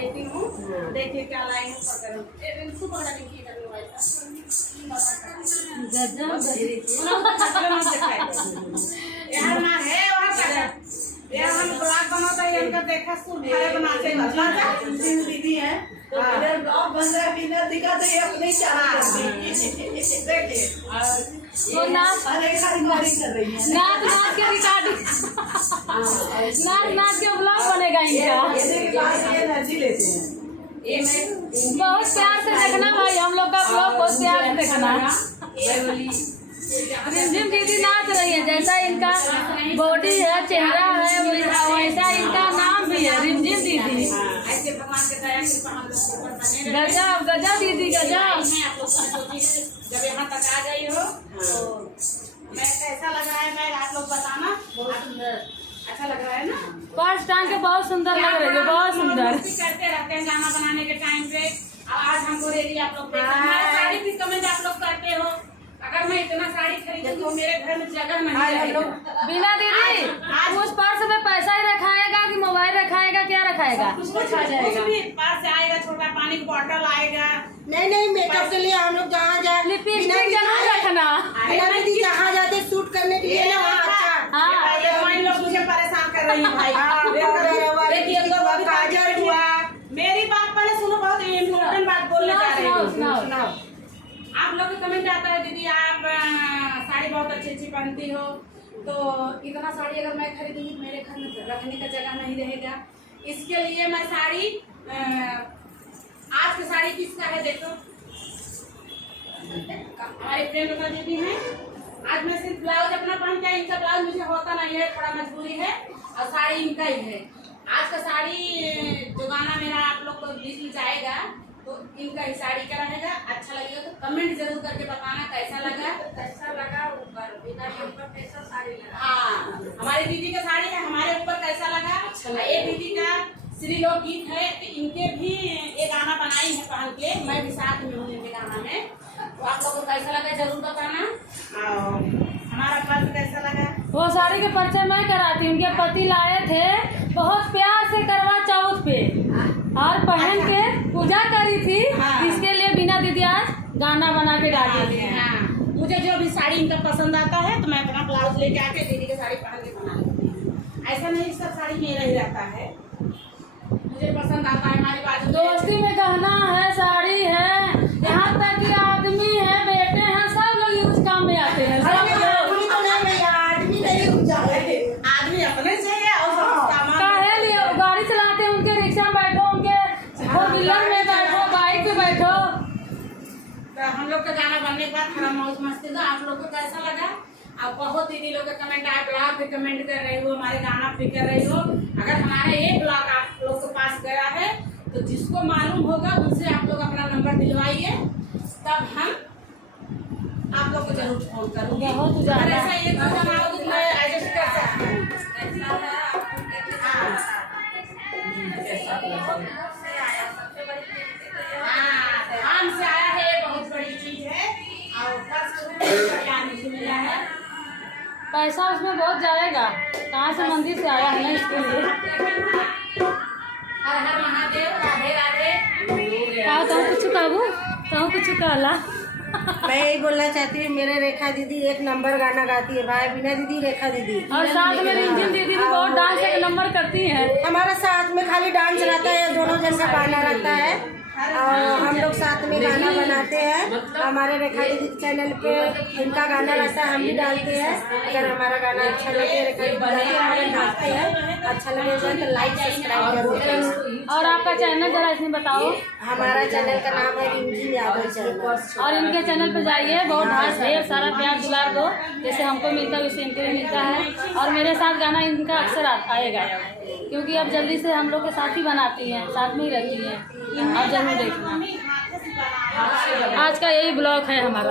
देती हूँ। देखिए क्या लाइन देखा दीदी है ब्लॉग बन रहा है बिना दिखा तो ये अपने देखिए वो नाच नाच के रिकॉर्डिंग नाच के ब्लॉग बनेगा इनका। बहुत प्यार से देखना भाई, हम लोग का ब्लॉग बहुत प्यार से देखना। रिमझिम दीदी नाच रही है, जैसा इनका बॉडी है, चेहरा है, वैसा इनका नाम भी है रिमझिम दीदी। गजब गजब दीदी गजब। जब यहाँ तक आ गई हो तो मैं कैसा लग रहा है मैं आप लोग बताना। बहुत सुंदर अच्छा लग रहा है ना। पर्स टांग के बहुत सुंदर लग रही है, बहुत सुंदर। करते रहते हैं गाना बनाने के टाइम पे। आज हमको रेडी आप लोग साड़ी की कमेंट आप लोग करते हो। अगर मैं इतना साड़ी खरीदूंगी तो मेरे घर में जगह नहीं है। बिना दीदी उस पर्स में पैसा ही रखाएगा कि मोबाइल रखाएगा, क्या रखाएगा? कुछ आ जाएगा, पास से आएगा, छोटा पानी की बॉटल आएगा। नहीं मेकअप के लिए हम लोग जहाँ जाए लिपस्टिक जरूर रखना। दीदी जहाँ जाते शूट करने के लिए ना वहाँ अच्छा। लोग मुझे परेशान कर रही है भाई। देखिए काजल हुआ। मेरी बात पहले सुनो, बहुत इम्पोर्टेंट बात बोलने जा रही हूँ। आप लोग को कमेंट आता है दीदी आप साड़ी बहुत अच्छी अच्छी पहनती हो, तो इतना साड़ी अगर मैं खरीदूंगी तो मेरे घर में रखने का जगह नहीं रहेगा। इसके लिए मैं साड़ी आज की साड़ी किसका है देखो, हमारे फ्रेंड का दीदी है। आज मैं सिर्फ ब्लाउज अपना पहन के, इनका ब्लाउज मुझे होता नहीं है, थोड़ा मजबूरी है, और साड़ी इनका ही है। आज का साड़ी जो गाना मेरा आप लोग को बीच में जाएगा तो इनका ही साड़ी का रहेगा। अच्छा लगेगा तो कमेंट जरूर करके बताना कैसा लगा। ऊपर बिना ऊपर कैसा साड़ी लगा। हाँ हमारी दीदी का साड़ी है, हमारे ऊपर कैसा लगा। ये दीदी का श्री लोक गीत है, तो इनके भी ये गाना बनाई है पहन के, मैं भी साथ में हूँ इनके गाना में। तो आप लोगों को कैसा लगा जरूर बताना। हमारा पर्स कैसा लगा। वो साड़ी के परिचय मैं कराती, उनके पति लाए थे बहुत प्यार से करवा चौथ पे, और पहन के पूजा करी थी। इसके लिए बिना दीदी आज गाना बना के गा दी है। मुझे जो भी साड़ी इनका पसंद आता है तो मैं अपना ब्लाउज लेके आके दीदी की साड़ी पहन के बना लेती हूँ। ऐसा नहीं सब साड़ी मेरा ही रहता है, मुझे पसंद आता है। हमारी बाजू दोस्ती में गहना है, साड़ी है, यहाँ तक कि आदमी है, बेटे हैं, सब लोग यूज काम में आते हैं। सब लोग आदमी अपने चाहिए और काहे लिए गाड़ी चलाते हैं, उनके रिक्शा में बैठो, उनके फोर व्हीलर में बैठो, बाइक पे बैठो। तो हम लोग का गाना बनने के बाद थोड़ा मौज मस्ती था। आप लोग को कैसा लगा। आप बहुत दीदी लोग का कमेंट आए, ब्लॉग पे कमेंट कर रहे हो, हमारे गाना पे कर रहे हो। अगर हमारा एक ब्लॉग आप लोग के पास गया है तो जिसको मालूम होगा उनसे आप लोग अपना नंबर दिलवाइए, तब हम आप लोग को जरूर फोन करूँगी। अगर ऐसा एक जमाओगे तो मैं एडजस्ट कर सकती हूँ। काम से आया है, बहुत बड़ी चीज है। और मिला है पैसा उसमें बहुत जाएगा, कहाँ से मंदिर से आया है इसके लिए। हर हर महादेव, राधे राधे। कुछ कहला मैं यही बोलना चाहती हूँ, मेरे रेखा दीदी एक नंबर गाना गाती है भाई। बिना दीदी रेखा दीदी, और साथ में रिमझिम दीदी भी बहुत डांस एक नंबर करती है। हमारा साथ में खाली डांस रहता है, दोनों जन का गाना रहता है, और हम लोग साथ में गाना बनाते हैं। हमारे रेखा दीदी चैनल पे इनका गाना रहता है, हम भी डालते हैं। अगर हमारा गाना अच्छा लगे, रेखा दीदी डालते हैं, अच्छा लगेगा तो लाइक सब्सक्राइब जरूर करें। और आपका चैनल जरा इसमें बताओ। हमारा चैनल का नाम है रिमझिम यादव चैनल, और इनके चैनल पे जाइए, बहुत ढेर सारा प्यार दुलार दो, जैसे हमको मिलता है वैसे इनको भी मिलता है। और मेरे साथ गाना इनका अक्सर आएगा, क्योंकि अब जल्दी से हम लोग के साथ ही बनाती हैं, साथ में ही रहती हैं। आप जरूर देखना। आज का यही ब्लॉग है हमारा।